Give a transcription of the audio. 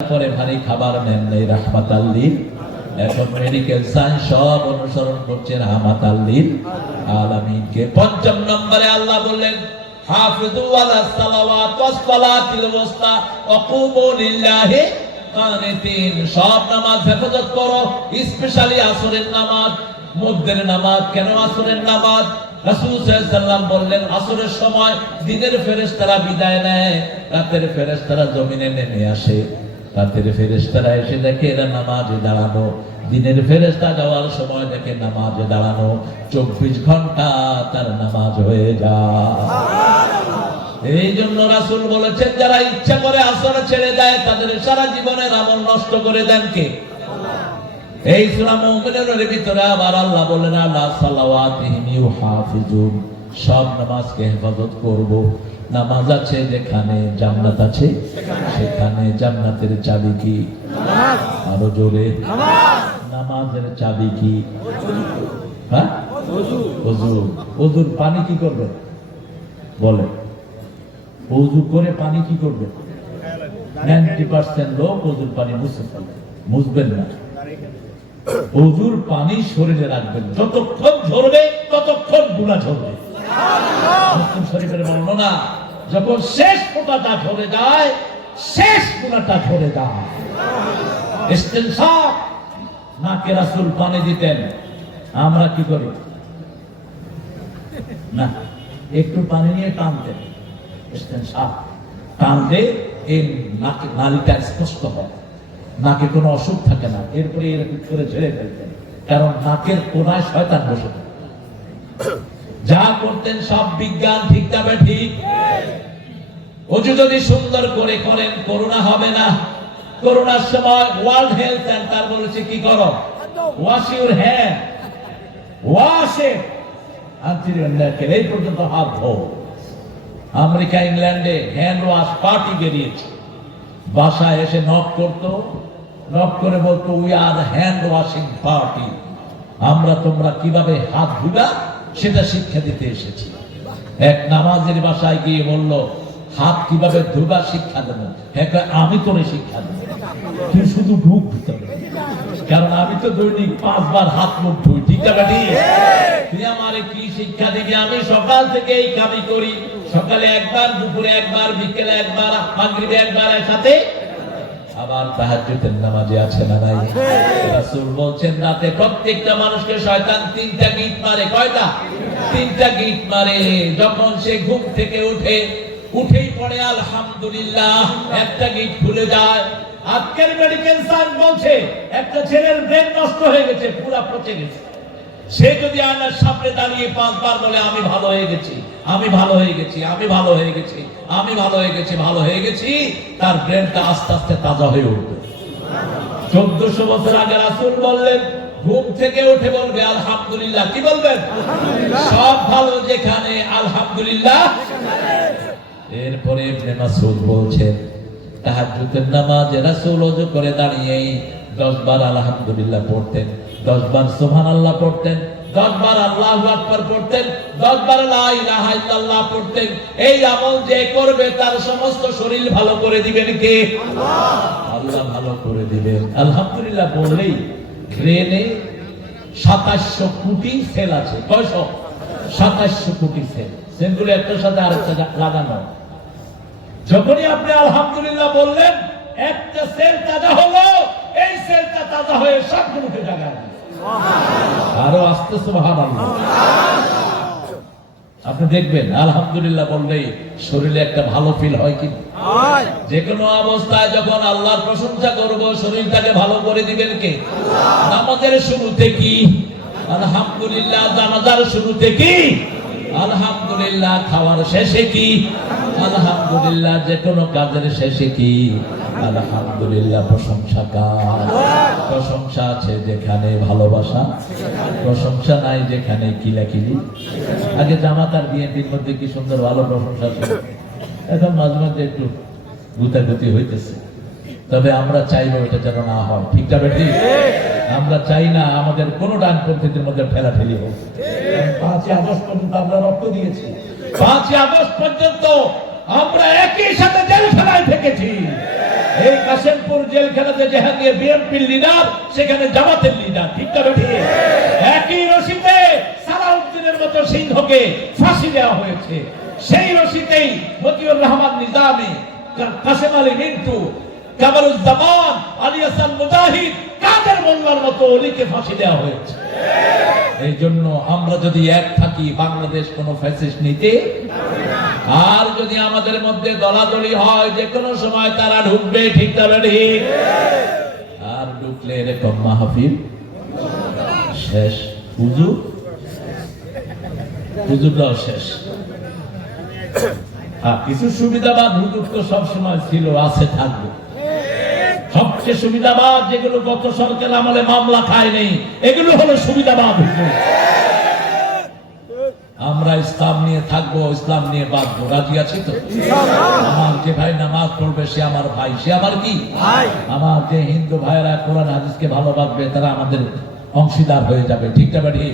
পরে ভারী খাবার নেন নেই রাহমাত এখন মেডিকেল সায়েন্স সব অনুসরণ করছে রাহমাত আল্লির আলামিনকে পঞ্চম নম্বরে আল্লাহ বললেন হাফিজু আলা সালাওয়াত সালাতিল লিল্লাহি কানিতিন। সব নামাজ হেফাজত করো স্পেশালি আসরের নামাজ। মধ্যের নামাজ, কেন আসরের নামাজ? বললেন, আসরের সময় দিনের ফেরেশতারা বিদায় নেয়, রাতের ফেরেশতারা জমিনে নেমে আসে। রাতের ফেরেশতারা এসে দেখে এরা নামাজে দাঁড়ানো। দিনের ফেরেশতা যাওয়ার সময় দেখে নামাজে দাঁড়ানো। চব্বিশ ঘণ্টা তার নামাজ হয়ে যায়। এই জন্য রাসুল বলেছেন, যারা ইচ্ছা করে আসর ছেড়ে দেয়, তাদের সারা জীবনের আমল নষ্ট করে দেন কে? এই সূরা মুমিনের ভিতরে আবার আল্লাহ বলেন আল্লাহ সালাওয়াতিহিম ইউহাফিজুন। সব নামাজকে হেফাজত করব? নামাজ আছে যেখানে জান্নাত আছে, সেখানে জান্নাতের চাবি কি? আরও জোরে। নামাজের চাবি কি? হ্যাঁ? পানি কি করবে? বলে। ওযু করে পানি কি করবে? নাইনটি পার্সেন্ট লোক ওযুর পানি মুছে ফেলে মুছবেন না। অজুর পানি শরীরে রাখবেন। যতক্ষণ ঝরবে, ততক্ষণ গুণা ঝরবে। শরীফের বর্ণনা যখন শেষ ফোঁটাটা ঝরে যায়, শেষ গুণাটা ঝরে যায়। নাকে রাসূল পানি দিতেন। আমরা কি করি? না, একটু পানি নিয়ে টানতেন ইস্তেনসাফ টানলে এই নাকে নালিটা স্পষ্ট হয়। নাকে কোনো অসুখ থাকে না। এরপরে এরকম করে ঝেড়ে ফেলতেন। কারণ নাকের কোনায় শয়তান বসে। যা করতেন সব বিজ্ঞান ঠিক যাবে ঠিক। অজু যদি সুন্দর করে করেন করোনা হবে না। করোনার সময় ওয়ার্ল্ড হেলথ সেন্টার বলেছে, কি করো? Wash your hand wash it এই পর্যন্ত হাত আমেরিকা, ইংল্যান্ডে হ্যান্ড ওয়াশ পার্টি বেরিয়েছে। বাসায় এসে নক করতো। নক করে বলতো we are hand washing party আমরা তোমরা কীভাবে হাত ধুবা? সেটা শিক্ষা দিতে এসেছি। এক নামাজের বাসায় গিয়ে বলল, হাত কীভাবে ধুবা শিক্ষা দেবো? হ্যাঁ আমি তোরে শিক্ষা দেবো। তুই শুধু ঢুক ভিতরে। কারণ আমি তো দৈনিক পাঁচবার হাত মুখ ধুই, ঠিক ঠিক তুই আমারে কি শিক্ষা দিবি? আমি সকাল থেকে এই কামি করি। সকালে একবার, দুপুরে একবার, বিকেলে একবার, মাগরিবে একবার একসাথে আবার তাহাজ্জুদের নামাজে আছে না নাই? রাসূল বলছেন রাতে প্রত্যেকটা মানুষকে শয়তান তিনটা গীত মারে। কয়টা? তিনটা গীত মারে। যখন সে ঘুম থেকে উঠে উঠেই পড়ে আলহামদুলিল্লাহ একটা গীত খুলে যায়। আজকের মেডিকেল সায়েন্স বলছে একটা ছেলের ব্রেন নষ্ট হয়ে গেছে পুরা পচে গেছে। সে যদি আয়নার সামনে দাঁড়িয়ে পাঁচবার বলে আমি ভালো হয়ে গেছি আমি ভালো হয়ে গেছি আমি ভালো হয়ে গেছি আমি ভালো হয়ে গেছি ভালো হয়ে গেছি তার ব্রেনটা আস্তে আস্তে তাজা হয়ে উঠবে। চোদ্দশো বছর আগে রাসুল বললেন ঘুম থেকে উঠে বলবে আলহামদুলিল্লাহ। কি বলবেন? সব ভালো যেখানে আলহামদুলিল্লাহ। এরপরে বলছেন তাহাজ্জুদের নামাজে রাসূল ওযু করে দাঁড়িয়েই 10 বার আলহামদুলিল্লাহ পড়তেন 10 বার সুবহানাল্লাহ পড়তেন 10 বার আল্লাহু পড়তেন 10 বার লা ইলাহা ইল্লাল্লাহ পড়তেন। এই আমল যে করবে তার সমস্ত শরীর ভালো করে দিবেন কে? আল্লাহ আল্লাহ ভালো করে দিবেন। আলহামদুলিল্লাহ বললেই ব্রেনে 2700 কোটি সেল আছে। কয়শো? 2700 কোটি সেল। সেলগুলো একটার সাথে আরেকটা লাগানো। যখনই আপনি আলহামদুলিল্লাহ বললেন, একটা সেল তাজা হলো তাজা হয়ে সবগুলোকে জাগায় দিল। আরও আস্তে সুবহান আপনি দেখবেন আলহামদুলিল্লাহ বললেই শরীরে একটা ভালো ফিল হয় কি? যে কোনো অবস্থায় যখন আল্লাহর প্রশংসা করব শরীরটাকে ভালো করে দিবেন কে? নামাজের শুরুতে কি? আলহামদুলিল্লাহ জানাজার শুরুতে কি? আলহামদুলিল্লাহ খাওয়ার শেষে কি? আলহামদুলিল্লাহ যে কোনো কাজের শেষে কি? আলহামদুলিল্লাহ প্রশংসা কাজ প্রশংসা আছে যেখানে ভালোবাসা, প্রশংসা নাই যেখানে কিলাকিলি। আগে জামাত আর বিএনপির মধ্যে কি সুন্দর ভালো প্রশংসা ছিল? এখন মাঝে মাঝে একটু গুতাগুতি হইতেছে। তবে আমরা চাইব এটা যেন না হয়। ঠিক যাবে ঠিক আমরা চাই না আমাদের কোন ডান পদ্ধতির মধ্যে ফেলা ফেলি হোক পাঁচই আগস্ট পর্যন্ত আমরা রক্ত দিয়েছি। পাঁচই আগস্ট পর্যন্ত আমরা একই সাথে জেলখানায় কাশেমপুর জেলখানাতে যেখানে বিএনপির লিডার সেখানে জামাতের লিডার ঠিক না ঠিক একই রশিতে সালাউদ্দিনের মতো সিংহকে ফাঁসি দেওয়া হয়েছে। সেই রশিতেই মতিউর রহমান নিজামী কাসেম আলী মিন্টু কামারুজ্জামান আলী হাসান মুজাহিদ, কাদের মোল্লার মতো অলিকে ফাঁসি দেওয়া হয়েছে? এই জন্য আমরা যদি এক থাকি, বাংলাদেশ কোনো ফ্যাসিস্ট নিতে? আর যদি আমাদের মধ্যে দলাদলি হয় যে কোনো সময় তারা ঢুকবে ঠিক তবে ঠিক আর ঢুকলে এরকম মাহফিল? শেষ। হুজুর হুজুরটাও শেষ। হ্যাঁ, কিছু সুবিধাবাদ হুজুর তো সবসময় ছিল আছে থাকবে। সবচেয়ে সুবিধাবাদ যেগুলো গত সরকার আমলে মামলা খায় নেই এগুলো হলো সুবিধাবাদ হুজুর। আমরা ইসলাম নিয়ে থাকব ইসলাম নিয়ে বাঁধবো রাজি আছি তো? আমার যে ভাই নামাজ পড়বে সে আমার ভাই। সে আমার কি? আমার যে হিন্দু ভাইয়েরা কোরআন হাদিসকে ভালোবাসবে তারা আমাদের অংশীদার হয়ে যাবে। ঠিক না ঠিক